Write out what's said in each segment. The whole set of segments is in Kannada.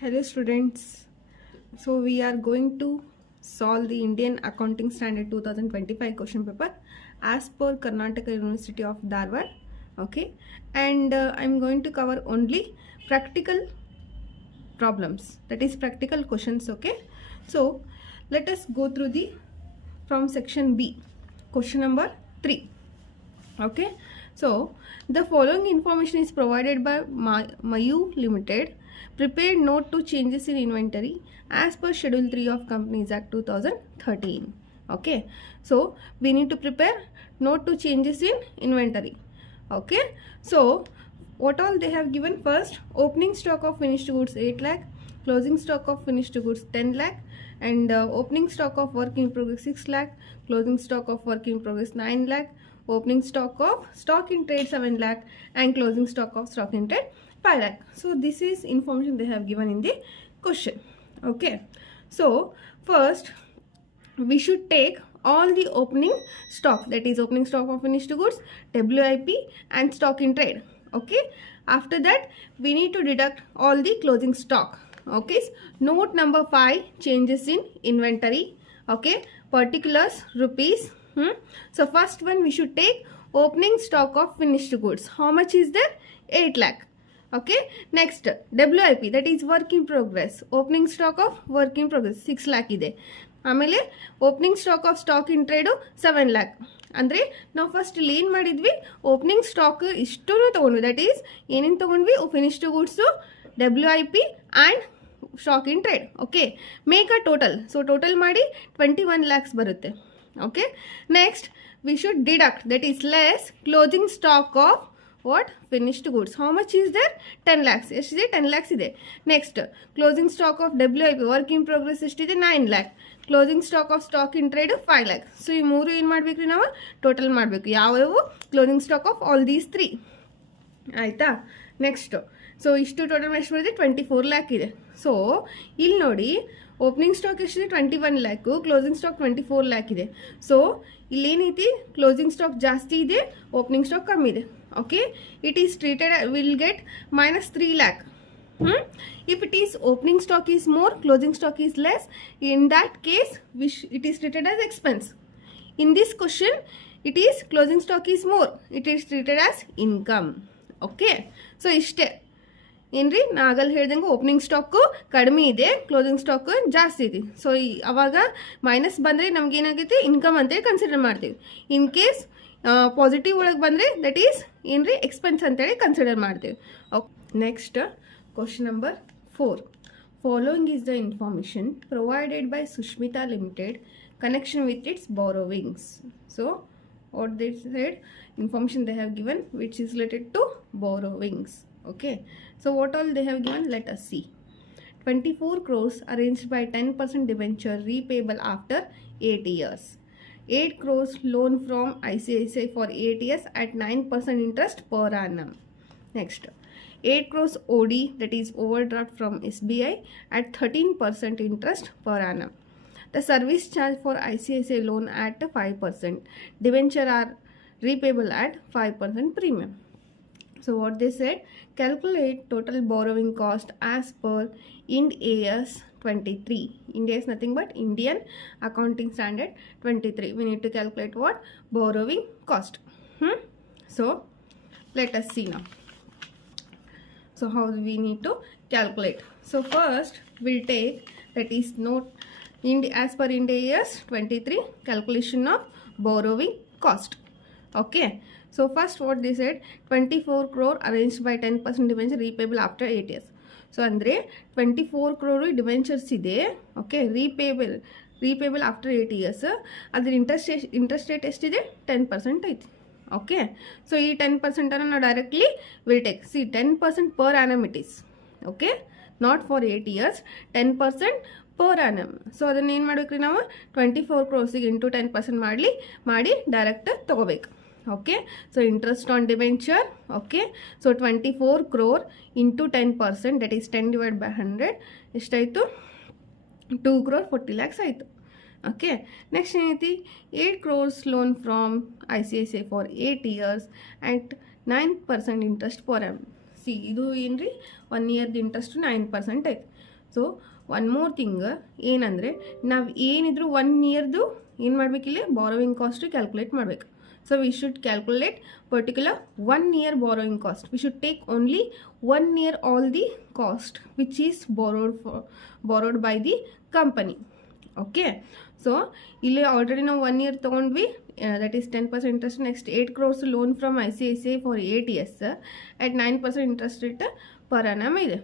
Hello students. So we are going to solve the Indian Accounting Standard 2025 question paper as per Karnataka University of Dharwad. Okay, and I'm going to cover only practical problems, that is practical questions. Okay, so let us go through the from section B, question number 3. Okay, so the following information is provided by Mayu Limited. Prepared note to changes in inventory as per Schedule 3 of Companies Act 2013. Okay, so we need to prepare note to changes in inventory. Okay, so what all they have given: first, opening stock of finished goods 8 lakh, closing stock of finished goods 10 lakh, and opening stock of work in progress 6 lakh, closing stock of work in progress 9 lakh, opening stock of stock in trade 7 lakh, and closing stock of stock in trade 5 lakh. So this is information they have given in the question. Okay, so first we should take all the opening stock, that is opening stock of finished goods, WIP, and stock in trade. Okay, after that we need to deduct all the closing stock. Okay, note number 5, changes in inventory. Okay, particulars rupees. So first one we should take opening stock of finished goods. How much is there? 8 lakh. Okay, next WIP, that is work in progress. Opening stock of work in progress 6 lakh ಇದೆ. ಆಮೇಲೆ opening stock of stock in trade 7 lakh. ಅಂದರೆ ನಾವು ಫಸ್ಟ್ ಇಲ್ಲಿ ಏನು ಮಾಡಿದ್ವಿ, ಓಪನಿಂಗ್ ಸ್ಟಾಕ್ ಇಷ್ಟೂ ತೊಗೊಂಡ್ವಿ, ದಟ್ ಈಸ್ ಏನೇನು ತೊಗೊಂಡ್ವಿ, finished goods, WIP and stock in trade. Okay, make a total. So total ಮಾಡಿ 21 lakhs ಬರುತ್ತೆ. Okay, next we should deduct, that is less closing stock of what finished goods. How much is there? 10 lakhs. ಎಷ್ಟಿದೆ? 10 lakhs ಇದೆ. Next closing stock of WIP work in progress ಎಷ್ಟಿದೆ? 9 lakh. Closing stock of stock in trade 5 lakh. So ಈ ಮೂರು ಏನು ಮಾಡಬೇಕು ರೀ, ನಾವು ಟೋಟಲ್ ಮಾಡಬೇಕು. ಯಾವ್ಯಾವು? Closing stock of all these 3. ಆಯಿತಾ? ನೆಕ್ಸ್ಟು ಸೊ ಇಷ್ಟು ಟೋಟಲ್ ಎಷ್ಟು ಬರುತ್ತೆ? 24 lakh ಇದೆ. ಸೊ ಇಲ್ಲಿ ನೋಡಿ, ಓಪನಿಂಗ್ ಸ್ಟಾಕ್ ಎಷ್ಟಿದೆ? 21 lakh, ಕ್ಲೋಸಿಂಗ್ ಸ್ಟಾಕ್ 24 lakh ಇದೆ. ಸೊ ಇಲ್ಲೇನೈತಿ, ಕ್ಲೋಸಿಂಗ್ ಸ್ಟಾಕ್ ಜಾಸ್ತಿ ಇದೆ, ಓಪನಿಂಗ್ ಸ್ಟಾಕ್ ಕಮ್ಮಿ ಇದೆ. Okay, it is treated, will get minus 3 lakh. If it is opening stock is more, closing stock is less, in that case it is treated as expense. In this question it is closing stock is more, it is treated as income. Okay, so ishte ಏನ್ರಿ, ನಾಗಲ್ಲಿ ಹೇಳ್ದಂಗೆ ಓಪನಿಂಗ್ ಸ್ಟಾಕು ಕಡಿಮೆ ಇದೆ, ಕ್ಲೋಸಿಂಗ್ ಸ್ಟಾಕು ಜಾಸ್ತಿ ಇದೆ. ಸೊ ಅವಾಗ ಮೈನಸ್ ಬಂದರೆ ನಮಗೇನಾಗೈತಿ, ಇನ್ಕಮ್ ಅಂತೇಳಿ ಕನ್ಸಿಡರ್ ಮಾಡ್ತೀವಿ. ಇನ್ ಕೇಸ್ ಪಾಸಿಟಿವ್ ಒಳಗೆ ಬಂದರೆ ದಟ್ ಈಸ್ ಏನ್ರಿ, ಎಕ್ಸ್ಪೆನ್ಸ್ ಅಂತೇಳಿ ಕನ್ಸಿಡರ್ ಮಾಡ್ತೀವಿ. Okay, next question number 4. Following is the information provided by Sushmita limited connection with its borrowings. So what they said, information they have given which is related to borrowings. Okay, so what all they have given, let us see. 24 crores arranged by 10% debenture repayable after 8 years. 8 crores loan from ICICI for 8 years at 9% interest per annum. Next, 8 crores OD, that is overdraft from SBI at 13% interest per annum. The service charge for ICICI loan at 5%. Debenture are repayable at 5% premium. So what they said, calculate total borrowing cost as per Ind AS 23. Ind AS nothing but Indian Accounting Standard 23. We need to calculate what? Borrowing cost. So let us see now. So how we need to calculate? So first we'll take, that is note as per Ind AS 23, calculation of borrowing cost. Okay, so first what they said, 24 crore arranged by 10% debenture repayable after 8 years. So ಅಂದರೆ 24 crore ಡಿವೆಂಚರ್ಸ್ ಇದೆ. Okay, repayable after 8 years. ಅದ್ರ ಇಂಟ್ರೆಸ್ಟ್ ರೇಟ್ ಎಷ್ಟಿದೆ? 10% ಐತಿ. ಓಕೆ, ಸೊ ಈ 10% ನಾವು directly will take. See 10% per annum it is. Okay, not for 8 years, 10% per annum. So ಅದನ್ನು ಏನು ಮಾಡ್ಬೇಕು ರೀ, ನಾವು 24 crores ಇಂಟು 10% ಮಾಡಿ ಡೈರೆಕ್ಟ್ ತೊಗೋಬೇಕು. Okay, so interest on debenture. Okay, so 24 crore into 10%, that is 10 divided by 100, ಎಷ್ಟಾಯಿತು? 2 crore 40 lakhs ಆಯಿತು. ಓಕೆ, ನೆಕ್ಸ್ಟ್ ಏನೈತಿ, 8 crores loan from ICICI for 8 years at 9% interest per annum. C ಇದು ಏನು ರೀ, 1 year ಇಂಟ್ರೆಸ್ಟ್ 9% ಐತಿ. ಸೊ ಒನ್ ಮೋರ್ ಥಿಂಗ್ ಏನಂದರೆ ನಾವು ಏನಿದ್ರು 1 ಇಯರ್ದು ಏನು ಮಾಡಬೇಕಿಲ್ಲ ಬಾರೋವಿಂಗ್ ಕಾಸ್ಟ್ ಕ್ಯಾಲ್ಕುಲೇಟ್ ಮಾಡಬೇಕು. So we should calculate particular 1 year borrowing cost. We should take only 1 year all the cost which is borrowed by the company. Okay, so ಇಲ್ಲಿ ಆಲ್ರೆಡಿ ನಾವು 1 year ತೊಗೊಂಡ್ವಿ, that is 10% interest. Next 8 crores loan from ICICI for 8 years at 9% interest rate per annum ಇದೆ.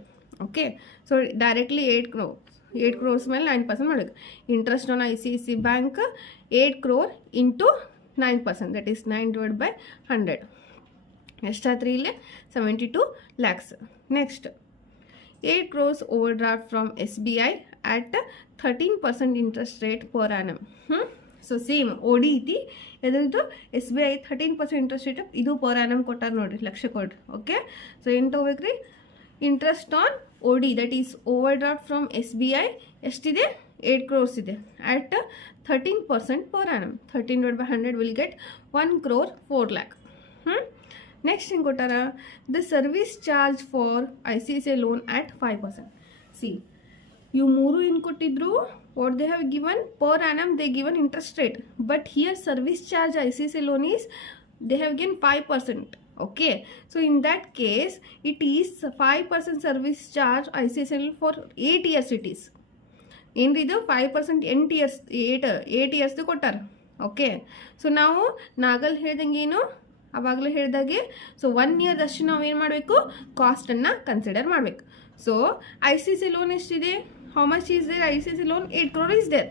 ಓಕೆ, ಸೊ ಡೈರೆಕ್ಟ್ಲಿ 8 crores ಮೇಲೆ 9% ಮಾಡಬೇಕು. Interest on ICICI bank 8 crore into 9%, that is 9 divided by 100. ಎಷ್ಟಾತ್ರಿ ಇಲ್ಲಿ 72 lakhs. Next 8 crores overdraft from SBI at 13% interest rate per annum. So same OD ಐತಿ, ಎದ್ರದ್ದು SBI 13% ಇಂಟ್ರೆಸ್ಟ್ ರೇಟ್, ಇದು ಪರ್ ಆ್ಯನಮ್ ಕೊಟ್ಟಾರ ನೋಡಿರಿ, ಲಕ್ಷ ಕೊಡ್ರಿ. ಓಕೆ, ಸೊ ಏನು ತೊಗೋಬೇಕ್ರಿ, interest on OD that is over draft from SBI ಎಷ್ಟಿದೆ 8 crores ಇದೆ at 13% per annum. 13 divided by 100 will get 1 crore 4 lakh. Next ಏನು ಕೊಟ್ಟಾರ, the service charge for ICICI loan at 5%. C ಇವು ಮೂರು ಏನು ಕೊಟ್ಟಿದ್ರು, what they have given per annum they given interest rate, but here service charge ICICI loan is they have given 5%. okay, so in that case it is 5% service charge ICICI loan for 8 years. it is ಏನ್ರಿ ಇದು 5% 8 years ಕೊಟ್ಟಾರ. ಓಕೆ, ಸೊ ನಾವು ನಾಗಲ್ ಹೇಳ್ದಂಗೆ ಏನು ಅವಾಗಲೇ ಹೇಳಿದಾಗೆ, ಸೊ 1 year ಅಷ್ಟು ನಾವು ಏನು ಮಾಡಬೇಕು, ಕಾಸ್ಟನ್ನು ಕನ್ಸಿಡರ್ ಮಾಡಬೇಕು. ಸೊ ICICI ಲೋನ್ ಎಷ್ಟಿದೆ, how much is there, ICICI loan 8 crore is there.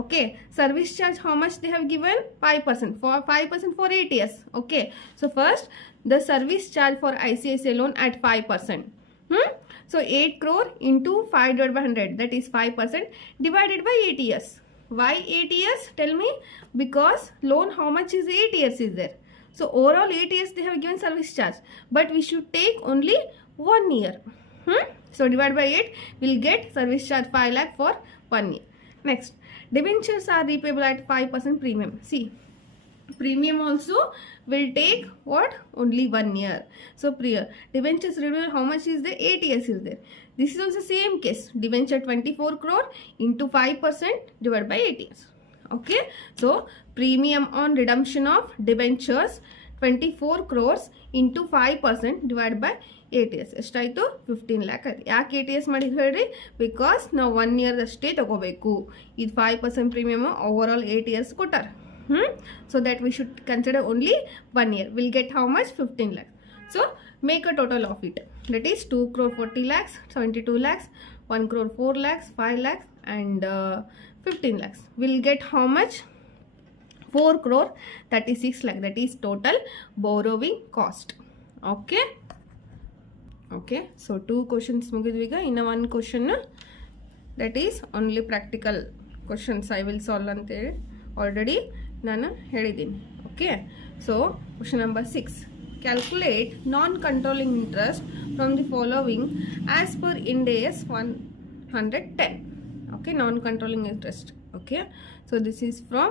okay, service charge how much they have given, 5% for 5% for 8 years. okay, so first the service charge for ICICI loan at 5%. so 8 crore into 5 divided by 100, that is 5% divided by 8 years. why 8 years, tell me, because loan how much is 8 years is there. so overall 8 years they have given service charge, but we should take only 1 year. So divided by 8 we'll get service charge 5 lakh for 1 year. Next, debentures are repayable at 5% premium. See, premium also will take what, only 1 year. So debentures repayable how much is there, 8 years is there. This is also same case, debenture 24 crore into 5% divided by 8 years. okay, so premium on redemption of debentures 24 crores into 5% divided by 8 years ಎಷ್ಟಾಯಿತು, 15 lakh ಆಯ್ತು. ಯಾಕೆ 8 years ಮಾಡಿದ್ದು ಹೇಳ್ರಿ, ಬಿಕಾಸ್ ನಾವು 1 year ಅಷ್ಟೇ ತಗೋಬೇಕು. ಇದು 5% ಪ್ರೀಮಿಯಮ್ ಓವರ್ ಆಲ್ 8 years ಕೊಟ್ಟಾರ. So that we should consider only 1 year. Will get how much, 15 lakhs. So make a total of it, that is 2 crore 40 lakhs, 72 lakhs, 1 crore 4 lakhs, 5 lakhs and 15 lakhs. Will get how much, 4 crore 36 lakh, that is total borrowing cost. okay, okay, so 2 questions ಮುಗಿದ್ವಿ. ಈಗ ಇನ್ನು 1 question that is only practical questions I will solve ಅಂತೇಳಿ ಆಲ್ರೆಡಿ ನಾನು ಹೇಳಿದ್ದೀನಿ. Okay, so question number 6, calculate non-controlling interest from the following as per Ind AS 110. okay, non-controlling interest. okay, so this is from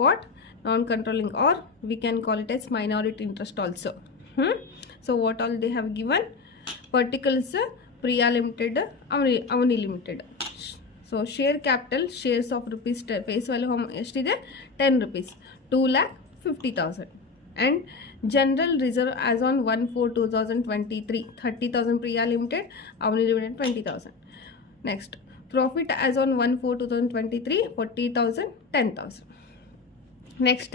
what, non-controlling, or we can call it as minority interest also. so what all they have given, particulars, Priya Limited, Avani Limited. so share capital, shares of rupees face value ಎಷ್ಟಿದೆ 10 rupees, 2,50,000. and general reserve as on 1/4/2023 30,000 Priya Limited, Avani Limited 20,000. next, profit as on 1/4/2023 40,000 10,000. next,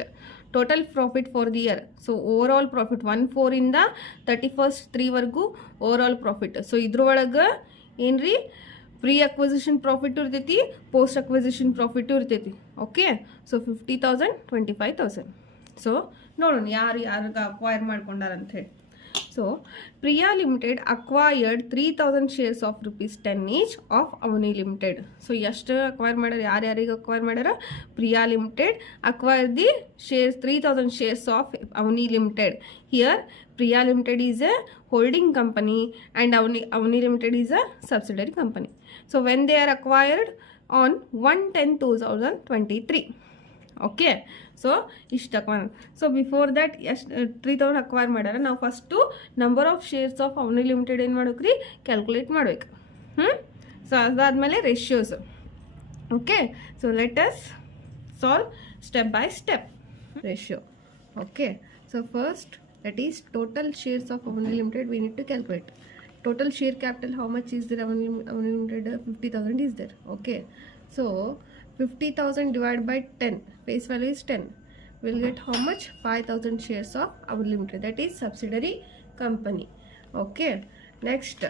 total profit for the year. so overall profit 1/4 ಇಂದ 31st 3 ವರೆಗೂ overall profit. so ಇದ್ರೊಳಗೆ ಏನ್ರಿ, ಪ್ರೀ ಅಕ್ವಿಸಿಷನ್ ಪ್ರಾಫಿಟ್ ಇರ್ತೈತಿ, ಪೋಸ್ಟ್ ಅಕ್ವಿಸಿಷನ್ ಪ್ರಾಫಿಟ್ ಇರ್ತೈತಿ. Okay, so 50,000 25,000. ಸೊ ನೋಡೋಣ ಯಾರಿಗೆ ಅಕ್ವೈರ್ ಮಾಡ್ಕೊಂಡಾರ ಅಂತ ಹೇಳಿ. So Priya limited acquired 3,000 shares of rupees 10 each of Avani Limited. So ಎಷ್ಟು ಅಕ್ವೈರ್ ಮಾಡ್ಯಾರ, ಯಾರ್ಯಾರಿಗೆ ಅಕ್ವೈರ್ ಮಾಡ್ಯಾರ, Priya limited acquire the shares 3,000 shares of Avani Limited. Here Priya Limited is a holding company and Avani Limited is a subsidiary company. So when they are acquired on 1/10/2023. okay, so ಇಷ್ಟು ಅಕ್ವೈರ್. ಸೊ ಬಿಫೋರ್ ದ್ಯಾಟ್ ಎಷ್ಟು 3,000 ಅಕ್ವೈರ್ ಮಾಡ್ಯಾರ. ನಾವು first number of shares of Avani limited ಏನು ಮಾಡ್ಬೇಕ್ರಿ, ಕ್ಯಾಲ್ಕುಲೇಟ್ ಮಾಡ್ಬೇಕು. ಸೊ ಅದಾದಮೇಲೆ ratios. Okay, so let us solve step by step. Ratio. Okay, so first, that is total shares of Avani Limited we need to calculate. Total share capital, how much is there? Avani Limited 50,000 is there. Okay, so 50,000 divided by 10, face value is 10, we'll get how much? 5,000 shares of Avani Limited, that is subsidiary company. Okay, next,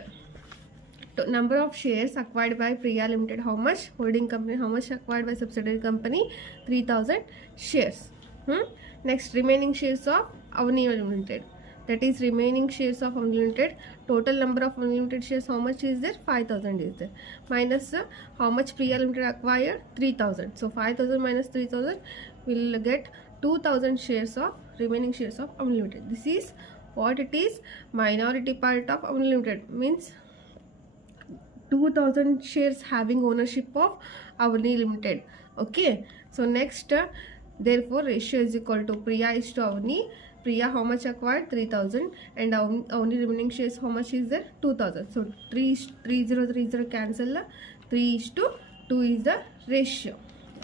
number of shares acquired by Priya Limited, how much? Holding company, how much acquired by subsidiary company? 3,000 shares. Next, remaining shares of Avani Limited, that is remaining shares of Avani Limited. Total number of Avani Limited shares, how much is there? 5,000 is there. Minus how much Priya Limited acquired? 3,000. So 5,000 minus 3,000, we'll get 2,000 shares of remaining shares of Avani Limited. This is what it is, minority part of Avani Limited, means 2,000 shares having ownership of Avani Limited. Okay, so next, therefore ratio is equal to Priya is to Avani. Priya how much acquired? 3,000, and Avani remaining shares how much is there? 2,000. So 3,030 cancel, 3:2 is the ratio.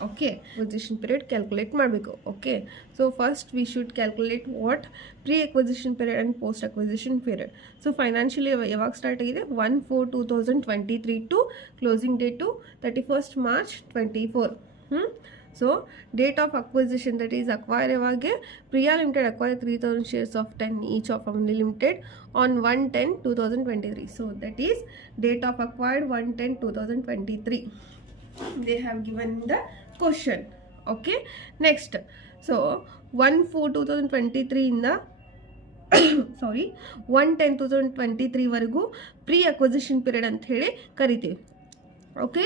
Okay, acquisition period calculate ಮಾಡಬೇಕು. Okay, so first we should calculate what pre-acquisition period and post-acquisition period. So financially ಯಾವಾಗ ಸ್ಟಾರ್ಟ್ ಆಗಿದೆ? 1/4/2023 to closing date to 31st March 24. So date of acquisition, that is acquire ಯಾವಾಗ? Priya Limited acquired 3,000 shares of 10 each of Avani Limited on 1/10/2023. So that is date of acquired 1/10/2023. They have given in the question. Okay, next, so 1/4/2023 ಇಂದ ಸಾರಿ 1/10/2023 ವರೆಗೂ ಪ್ರೀ ಅಕ್ವಿಸಿಷನ್ ಪೀರಿಯಡ್ ಅಂತ ಹೇಳಿ ಕರಿತೀವಿ. ಓಕೆ,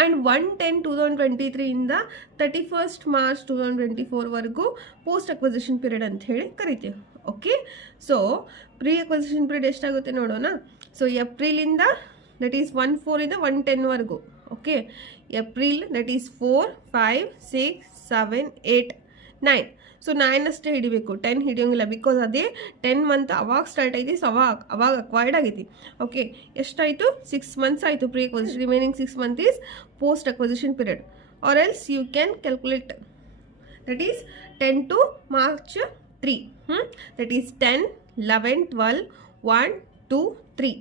ಆ್ಯಂಡ್ 1/10/2023 ಇಂದ 31st March 2024 ವರೆಗೂ ಪೋಸ್ಟ್ ಅಕ್ವಿಸಿಷನ್ ಪೀರಿಯಡ್ ಅಂತ ಹೇಳಿ ಕರಿತೀವಿ. Okay, so pre acquisition period ಎಷ್ಟಾಗುತ್ತೆ ನೋಡೋಣ. ಸೊ ಏಪ್ರಿಲಿಂದ, ದಟ್ ಈಸ್ 1/4 ಇಂದ 1/10 ವರೆಗೂ. Okay, April, that is 4, 5, 6, 7, 8, 9. So 9 ಅಷ್ಟೇ ಹಿಡಿಬೇಕು, 10 ಹಿಡಿಯೋಂಗಿಲ್ಲ, ಬಿಕಾಸ್ ಅದೇ 10 ಮಂತ್ ಅವಾಗ ಸ್ಟಾರ್ಟ್ ಐತಿ. ಸೊ ಅವಾಗ ಅಕ್ವೈರ್ಡ್ ಆಗೈತಿ. ಓಕೆ, ಎಷ್ಟಾಯಿತು? 6 months ಆಯಿತು pre acquisition. Remaining 6 months is post acquisition period. Or else you can calculate, that is 10 to March 3. That is 10, 11, 12, 1, 2, 3.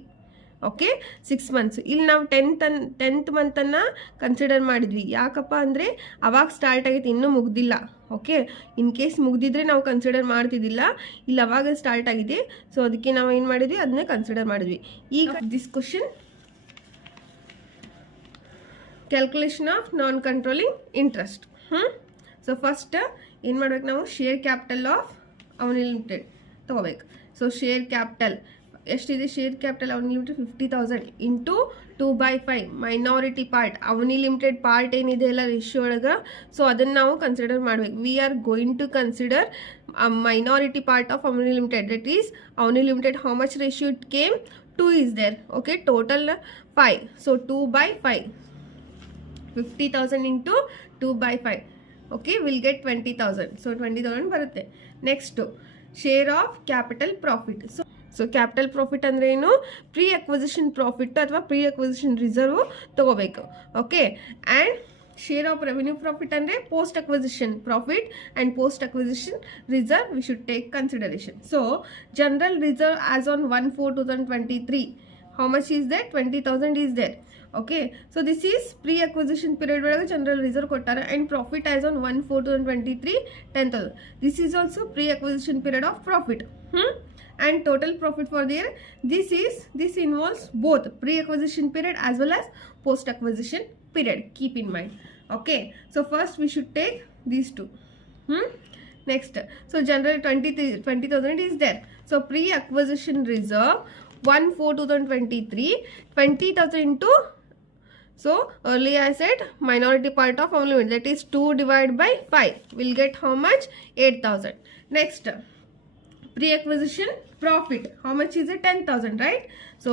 Okay, 6 months. ಇಲ್ಲಿ ನಾವು 10th ಮಂತನ್ನು ಕನ್ಸಿಡರ್ ಮಾಡಿದ್ವಿ. ಯಾಕಪ್ಪ ಅಂದರೆ ಅವಾಗ ಸ್ಟಾರ್ಟ್ ಆಗೈತಿ, ಇನ್ನೂ ಮುಗ್ದಿಲ್ಲ. ಓಕೆ, ಇನ್ ಕೇಸ್ ಮುಗ್ದಿದ್ರೆ ನಾವು ಕನ್ಸಿಡರ್ ಮಾಡ್ತಿದ್ದಿಲ್ಲ. ಇಲ್ಲಿ ಅವಾಗ ಸ್ಟಾರ್ಟ್ ಆಗಿದೆ, ಸೊ ಅದಕ್ಕೆ ನಾವು ಏನು ಮಾಡಿದ್ವಿ, ಅದನ್ನೇ ಕನ್ಸಿಡರ್ ಮಾಡಿದ್ವಿ. ಈಗ this question, calculation of non controlling interest. So first ಏನು ಮಾಡ್ಬೇಕು ನಾವು? Share capital of Avani Limited ತೊಗೋಬೇಕು. ಸೊ ಶೇರ್ ಕ್ಯಾಪಿಟಲ್ ಎಷ್ಟಿದೆ? Share capital Avani Limited 50,000 into 2/5 minority part. Avani Limited part ಏನಿದೆ ಅಲ್ಲ ರೇಷಿಯೋ ಒಳಗೆ, ಸೊ ಅದನ್ನು ನಾವು ಕನ್ಸಿಡರ್ ಮಾಡಬೇಕು. We are going to consider minority part of Avani Limited, that is Avani Limited how much ratio it came? 2 is there. Okay, total 5, so 2/5, 50,000 into 2/5. Okay, we'll get 20,000. So 20,000 ಬರುತ್ತೆ. Next, share of capital profit. So capital profit ಅಂದರೆ ಏನು? ಪ್ರೀ ಅಕ್ವಿಸಿಷನ್ ಪ್ರಾಫಿಟ್ ಅಥವಾ ಪ್ರೀ ಅಕ್ವಿಸಿಷನ್ ರಿಸರ್ವ್ ತಗೋಬೇಕು. Okay, and share of revenue profit ಅಂದರೆ post acquisition profit and post acquisition reserve we should take consideration. So general reserve as on 1/4/2023, how much is there? 20,000 is there. Okay, so this is pre-acquisition period ಒಳಗೆ ಜನರಲ್ ರಿಸರ್ವ್ ಕೊಟ್ಟಾರೆ. And profit as on 1/4/2023 10,000. This is also pre-acquisition period of profit. And total profit for the year, this involves both pre-acquisition period as well as post-acquisition period. Keep in mind. Okay, so first we should take these two. Next, so general 20,000 is there. So pre-acquisition reserve 1/4/2023, 20,000 into, so earlier I said minority part of Avani Limited, that is 2 divided by 5, will get how much? 8,000. Next, pre-acquisition profit, how much is it? 10,000, right? So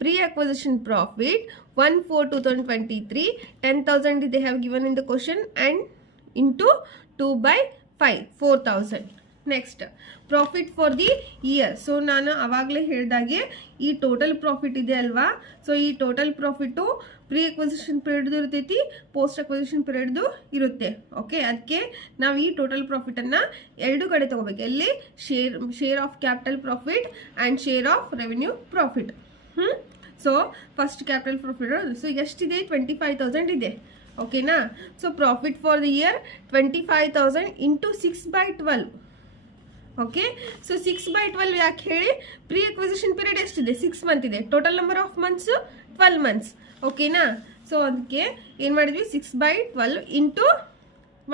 pre-acquisition profit 1/4/2023, 10,000 they have given in the question, and into 2/5, 4,000. Next, profit for the year. So ನಾನು ಆವಾಗಲೇ ಹೇಳಿದಾಗೆ ಈ ಟೋಟಲ್ ಪ್ರಾಫಿಟ್ ಇದೆ ಅಲ್ವಾ, ಸೊ ಈ ಟೋಟಲ್ ಪ್ರಾಫಿಟ್ಟು ಪ್ರೀ ಅಕ್ವಿಸಿಷನ್ ಪೀರಿಯಡ್ದು ಇರ್ತೈತಿ, ಪೋಸ್ಟ್ ಅಕ್ವಿಸಿಷನ್ ಪೀರಿಯಡ್ದು ಇರುತ್ತೆ. ಓಕೆ, ಅದಕ್ಕೆ ನಾವು ಈ ಟೋಟಲ್ ಪ್ರಾಫಿಟನ್ನು ಎರಡು ಕಡೆ ತೊಗೋಬೇಕು. ಎಲ್ಲಿ share of capital profit and share of revenue profit. So first capital profit, so ಎಷ್ಟಿದೆ? 25,000 ಇದೆ. ಓಕೆನಾ? So profit for the year 25,000 into 6/12. Okay, so 6/12 ಯಾಕೆ ಹೇಳಿ? ಪ್ರೀ ಅಕ್ವಿಸಿಷನ್ ಪೀರಿಯಡ್ ಎಷ್ಟಿದೆ? 6 ಮಂತ್ ಇದೆ. Total number of months 12 months. ಓಕೆನಾ? ಸೊ ಅದಕ್ಕೆ ಏನು ಮಾಡಿದ್ವಿ? 6/12 into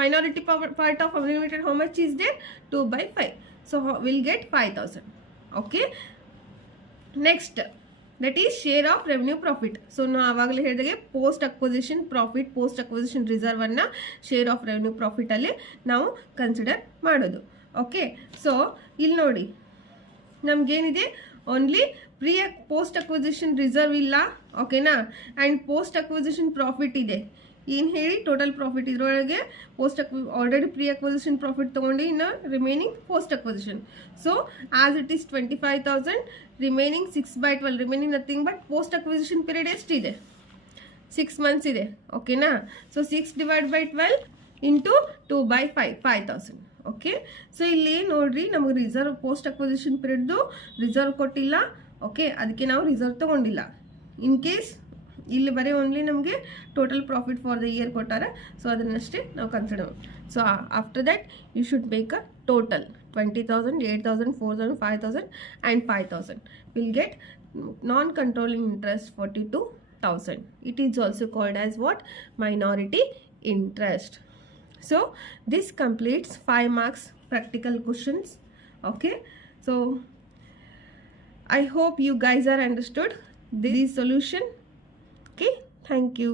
minority part of unlimited, how much is there? 2/5. So we'll get 5,000. Okay, next, that is share of revenue profit. So ನಾವು ಆವಾಗಲೇ ಹೇಳಿದಾಗೆ post acquisition profit, post acquisition reserve ಅನ್ನ ಶೇರ್ ಆಫ್ ರೆವೆನ್ಯೂ ಪ್ರಾಫಿಟ್ ಅಲ್ಲಿ ನಾವು ಕನ್ಸಿಡರ್ ಮಾಡೋದು. ಓಕೆ, ಸೊ ಇಲ್ಲಿ ನೋಡಿ ನಮ್ಗೇನಿದೆ? ಓನ್ಲಿ ಪೋಸ್ಟ್ ಅಕ್ವಿಸಿಷನ್ ರಿಸರ್ವ್ ಇಲ್ಲ. ಓಕೆನಾ? ಆ್ಯಂಡ್ ಪೋಸ್ಟ್ ಅಕ್ವಿಸಿಷನ್ ಪ್ರಾಫಿಟ್ ಇದೆ. ಏನು ಹೇಳಿ? ಟೋಟಲ್ ಪ್ರಾಫಿಟ್ ಇದರೊಳಗೆ ಆಲ್ರೆಡಿ ಪ್ರೀ ಅಕ್ವಿಸಿಷನ್ ಪ್ರಾಫಿಟ್ ತೊಗೊಂಡು ಇನ್ನು remaining post acquisition. So as it is 25,000, remaining 6/12, remaining nothing but post acquisition period ಎಷ್ಟಿದೆ? 6 ಮಂತ್ಸ್ ಇದೆ. ಓಕೆನಾ? So 6/12 into 2/5, 5,000. ಓಕೆ, ಸೊ ಇಲ್ಲಿ ನೋಡ್ರಿ ನಮಗೆ ರಿಸರ್ವ್ ಪೋಸ್ಟ್ ಅಕ್ವಿಸಿಷನ್ ಪೀರಿಯಡ್ದು ರಿಸರ್ವ್ ಕೊಟ್ಟಿಲ್ಲ. ಓಕೆ, ಅದಕ್ಕೆ ನಾವು ರಿಸರ್ವ್ ತೊಗೊಂಡಿಲ್ಲ. ಇನ್ ಕೇಸ್ ಇಲ್ಲಿ ಬರೀ ಓನ್ಲಿ ನಮಗೆ total profit for the year ಕೊಟ್ಟಾರೆ. ಸೊ ಅದನ್ನಷ್ಟೇ ನಾವು consider. So after that you should make a total 20,000, 8,000, 4,000, 5,000 and 5,000. We'll get non-controlling interest 42,000. It is also called as what? Minority interest. So this completes 5 marks practical questions. Okay, so I hope you guys are understood this solution. Okay, thank you.